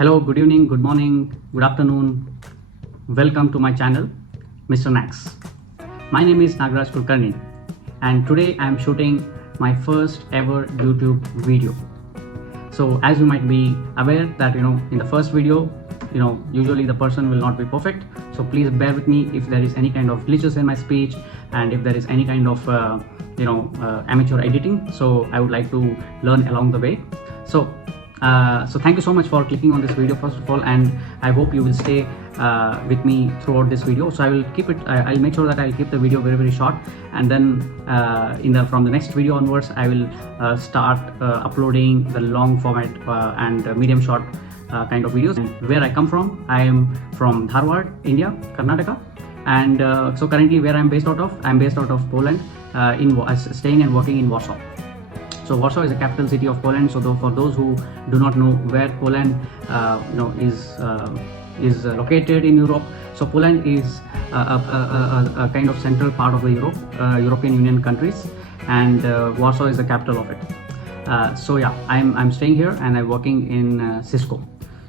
Hello, good evening, good morning, good afternoon. Welcome to my channel, Mr. Nax. My name is Nagaraj Kulkarni and today I am shooting my first ever YouTube video. So as you might be aware that in the first video, usually the person will not be perfect. So please bear with me if there is any kind of glitches in my speech and if there is any kind of amateur editing. So I would like to learn along the way. So thank you so much for clicking on this video first of all, and I hope you will stay with me throughout this video. So I will keep it, I'll make sure that I'll keep the video very short, and then from the next video onwards I will start uploading the long format and medium short kind of videos. And where I come from, I am from Dharwad, India, Karnataka, and so currently where I'm based out of Poland, staying and working in Warsaw. So Warsaw is the capital city of Poland. So for those who do not know where Poland is located in Europe, so Poland is a kind of central part of the European Union countries, and Warsaw is the capital of it. So yeah, I'm staying here and I'm working in Cisco.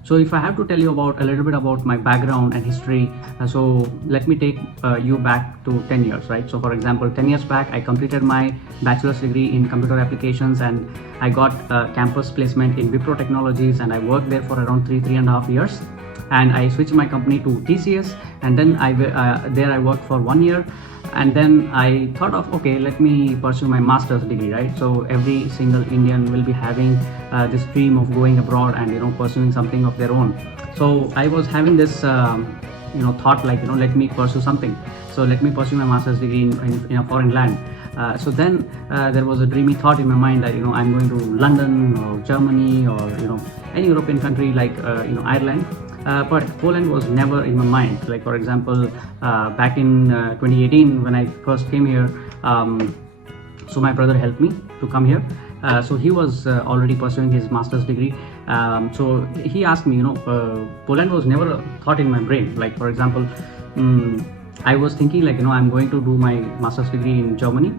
So if I have to tell you a little bit about my background and history, so let me take you back to 10 years, right? So for example, 10 years back, I completed my bachelor's degree in computer applications and I got campus placement in Wipro Technologies, and I worked there for around three and a half years. And I switched my company to TCS, and then there I worked for 1 year. And then I thought of, okay, let me pursue my master's degree, right? So every single Indian will be having this dream of going abroad and pursuing something of their own. So I was having this thought like let me pursue something. So let me pursue my master's degree in a foreign land. So then there was a dreamy thought in my mind that I'm going to London or Germany or any European country like Ireland. But Poland was never in my mind. Like for example, back in 2018 when I first came here, so my brother helped me to come here. So he was already pursuing his master's degree. So he asked me, Poland was never a thought in my brain. Like for example, I was thinking like I'm going to do my master's degree in Germany.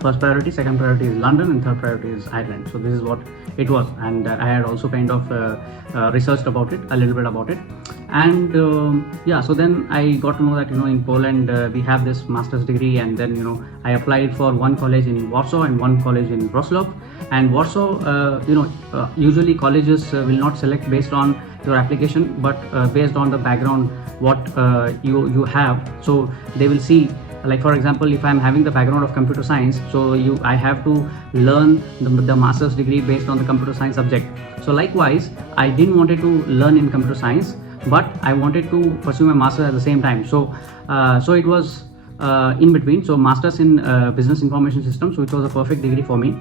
First priority, second priority is London, and third priority is Ireland. So this is what it was, and I had also kind of researched about it, a little bit about it, and yeah. So then I got to know that in Poland we have this master's degree, and then I applied for one college in Warsaw and one college in Wrocław. And Warsaw, usually colleges will not select based on your application, but based on the background what you have. So they will see. Like for example, if I'm having the background of computer science, so I have to learn the master's degree based on the computer science subject. So likewise, I didn't wanted to learn in computer science, but I wanted to pursue my master at the same time. So so it was in between. So master's in business information systems, which was a perfect degree for me.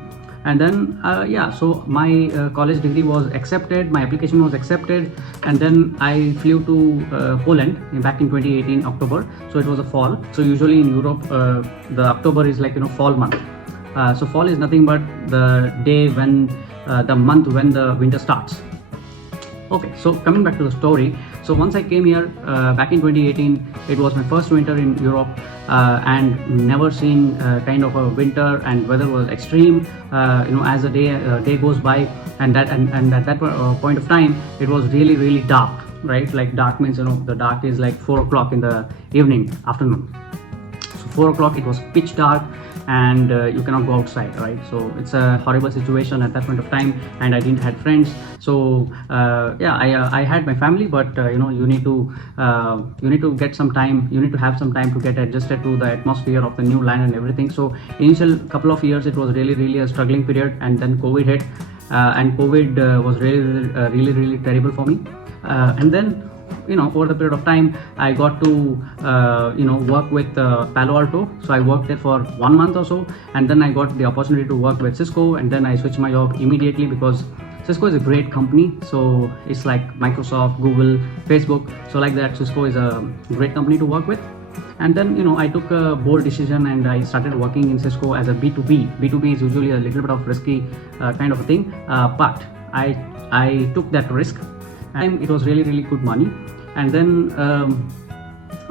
And then yeah, so my college degree was accepted, my application was accepted, and then I flew to Poland back in 2018 October. So it was a fall. So usually in Europe the October is like fall month. So fall is nothing but the day when the month when the winter starts. Okay, so coming back to the story. So once I came here back in 2018, it was my first winter in Europe, and never seen kind of a winter, and weather was extreme. As the day goes by, and at that point of time, it was really dark, right? Like dark means the dark is like 4 o'clock in the afternoon. So 4 o'clock it was pitch dark, and you cannot go outside, right? So it's a horrible situation at that point of time, and I didn't have friends. So yeah, I had my family, but you need to get some time, you need to have some time to get adjusted to the atmosphere of the new land and everything. So initial couple of years it was really a struggling period, and then COVID hit, and COVID was really terrible for me. And then over the period of time, I got to work with Palo Alto. So I worked there for 1 month or so, and then I got the opportunity to work with Cisco, and then I switched my job immediately because Cisco is a great company. So it's like Microsoft, Google, Facebook. So like that, Cisco is a great company to work with. And then I took a bold decision and I started working in Cisco as a B2B. B2B is usually a little bit of risky kind of a thing, but I took that risk, and it was really good money. And then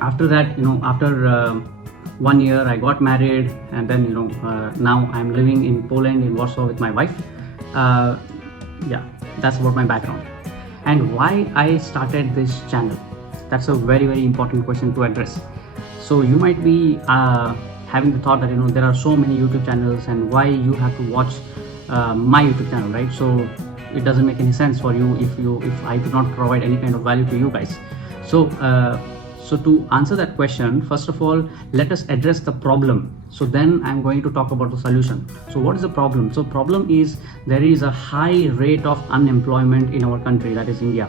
after that, after 1 year I got married, and then now I'm living in Poland, in Warsaw with my wife. Yeah, that's about my background. and why I started this channel. That's a very, very important question to address. So you might be having the thought that there are so many YouTube channels, and why you have to watch my YouTube channel, right? So it doesn't make any sense for you if I could not provide any kind of value to you guys. So so to answer that question, first of all, let us address the problem. So then I'm going to talk about the solution. So what is the problem? So problem is there is a high rate of unemployment in our country, that is India.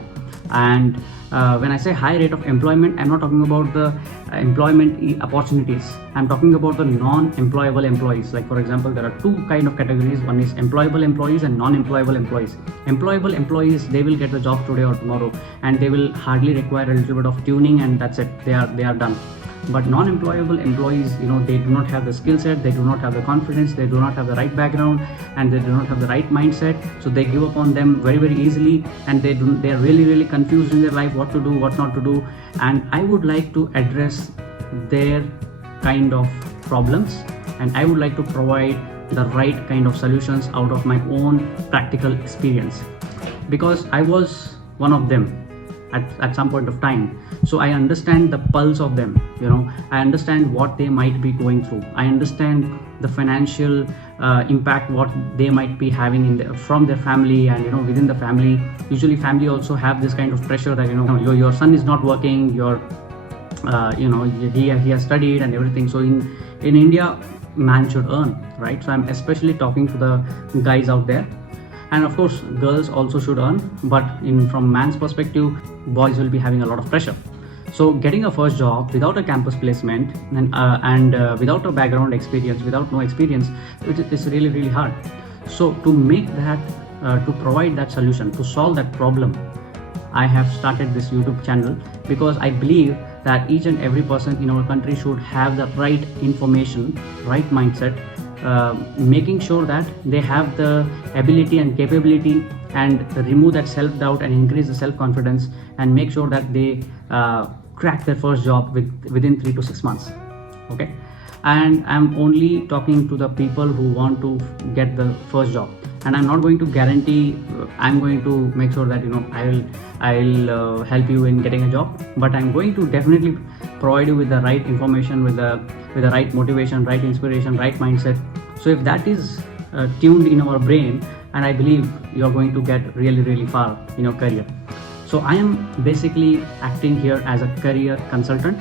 And when I say high rate of employment, I'm not talking about the employment opportunities. I'm talking about the non-employable employees. Like for example, there are two kind of categories. One is employable employees and non-employable employees. Employable employees, they will get the job today or tomorrow, and they will hardly require a little bit of tuning, and that's it. They are done. But non-employable employees, they do not have the skill set, they do not have the confidence, they do not have the right background, and they do not have the right mindset. So they give up on them very, very easily, and they are really, really confused in their life, what to do, what not to do. And I would like to address their kind of problems, and I would like to provide the right kind of solutions out of my own practical experience, because I was one of them at some point of time. So I understand the pulse of them. I understand what they might be going through. I understand the financial impact what they might be having from their family, and within the family. Usually family also have this kind of pressure that your son is not working, he has studied and everything. So in India, man should earn, right? So I'm especially talking to the guys out there. And of course, girls also should earn, but from man's perspective, boys will be having a lot of pressure. So getting a first job without a campus placement and without a background experience, without no experience, it is really, really hard. So to make that, to provide that solution, to solve that problem, I have started this YouTube channel, because I believe that each and every person in our country should have the right information, right mindset, making sure that they have the ability and capability, and remove that self-doubt and increase the self-confidence, and make sure that they crack their first job within 3 to 6 months. Okay, and I'm only talking to the people who want to get the first job, and I'm not going to guarantee I'm going to make sure that I'll help you in getting a job, but I'm going to definitely provide you with the right information, with the right motivation, right inspiration, right mindset. So if that is tuned in our brain, and I believe you're going to get really, really far in your career. So I am basically acting here as a career consultant,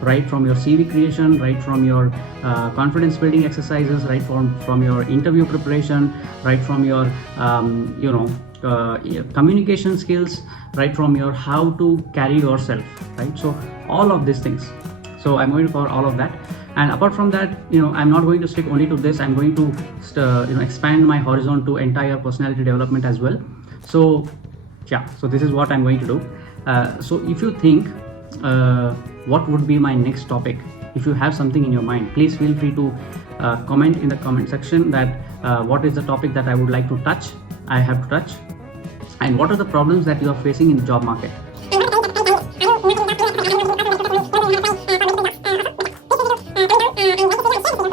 right from your CV creation, right from your confidence building exercises, right from your interview preparation, right from your communication skills, right from your how to carry yourself, right? So all of these things. So I'm going to cover all of that. And apart from that, I'm not going to stick only to this. I'm going to expand my horizon to entire personality development as well. So yeah, so this is what I'm going to do. So if you think what would be my next topic, if you have something in your mind, please feel free to comment in the comment section that what is the topic that I would like to touch, I have to touch, and what are the problems that you are facing in the job market.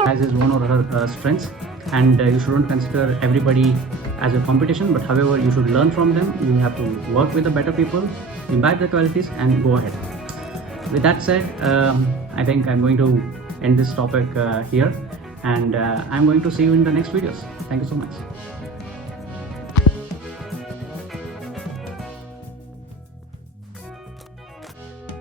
Has his own or her strengths, and you shouldn't consider everybody as a competition, but however you should learn from them. You have to work with the better people, imbibe the qualities, and go ahead. With that said, I think I'm going to end this topic here, and I'm going to see you in the next videos. Thank you so much.